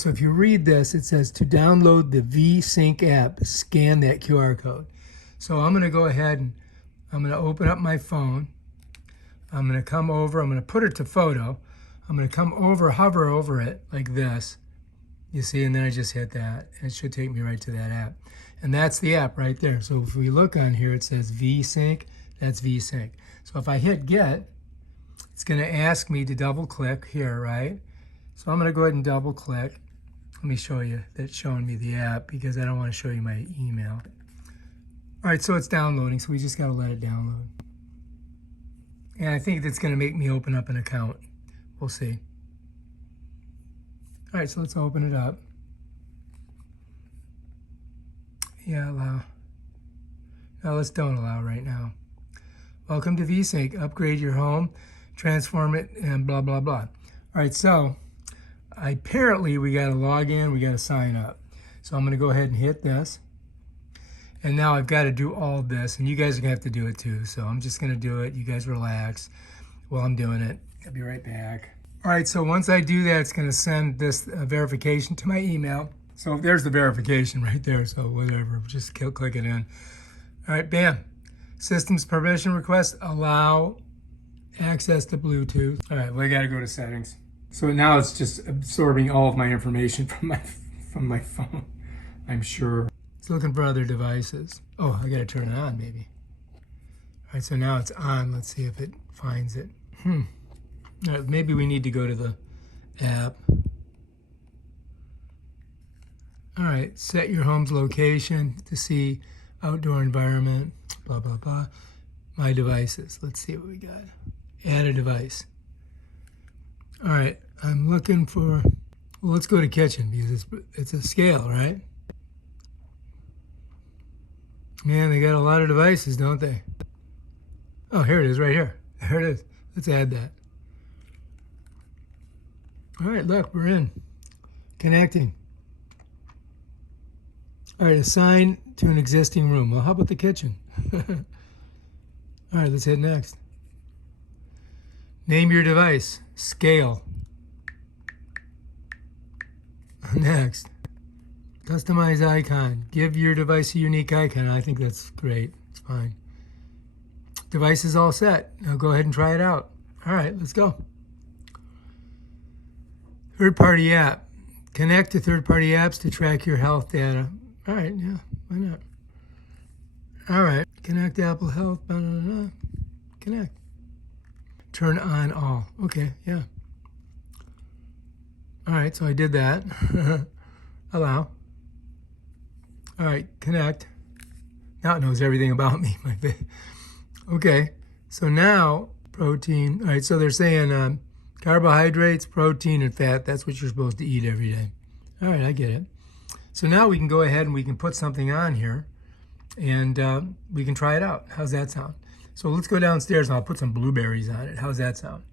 So if you read this, it says to download the VeSync app, scan that QR code. So I'm going to go ahead and I'm going to open up my phone. I'm going to come over, I'm going to put it to photo. I'm going to come over, hover over it like this. You see, and then I just hit that. It should take me right to that app. And that's the app right there. So if we look on here, it says VeSync. That's VeSync. So if I hit get, it's going to ask me to double click here, right? So I'm going to go ahead and double click. Let me show you that it's showing me the app because I don't want to show you my email. All right, so it's downloading, so we just got to let it download. And I think that's going to make me open up an account. We'll see. All right, so let's open it up. Yeah, allow. No, let's don't allow right now. Welcome to VeSync. Upgrade your home, transform it, and blah, blah, blah. All right, so apparently we got to log in, we got to sign up. So I'm going to go ahead and hit this. And now I've got to do all of this, and you guys are going to have to do it too. So I'm just going to do it. You guys relax while I'm doing it. I'll be right back. All right, so once I do that, it's going to send this verification to my email. So there's the verification right there. So whatever, just click it in. All right, bam. Systems permission request, allow access to Bluetooth. All right, well, I got to go to settings. So now it's just absorbing all of my information from my phone, I'm sure. It's looking for other devices. Oh, I got to turn it on maybe. All right, so now it's on. Let's see if it finds it. All right, maybe we need to go to the app. All right, set your home's location to see outdoor environment, blah, blah, blah. My devices. Let's see what we got. Add a device. All right, I'm looking for, well, let's go to kitchen because it's a scale, right? Man, they got a lot of devices, don't they? Oh, here it is, right here. There it is. Let's add that. All right, look, we're in. Connecting. All right, assign to an existing room. Well, how about the kitchen? All right, let's hit next. Name your device. Scale. Next. Customize icon. Give your device a unique icon. I think that's great. It's fine. Device is all set. Now go ahead and try it out. All right, let's go. Third-party app. Connect to third-party apps to track your health data. All right, yeah, why not? All right, connect Apple Health. Blah, blah, blah. Connect. Turn on all. Okay, yeah. All right, so I did that. Allow. All right, connect. Now it knows everything about me. Okay, so now protein. All right, so they're saying carbohydrates, protein, and fat. That's what you're supposed to eat every day. All right, I get it. So now we can go ahead and we can put something on here and we can try it out. How's that sound? So let's go downstairs and I'll put some blueberries on it. How's that sound?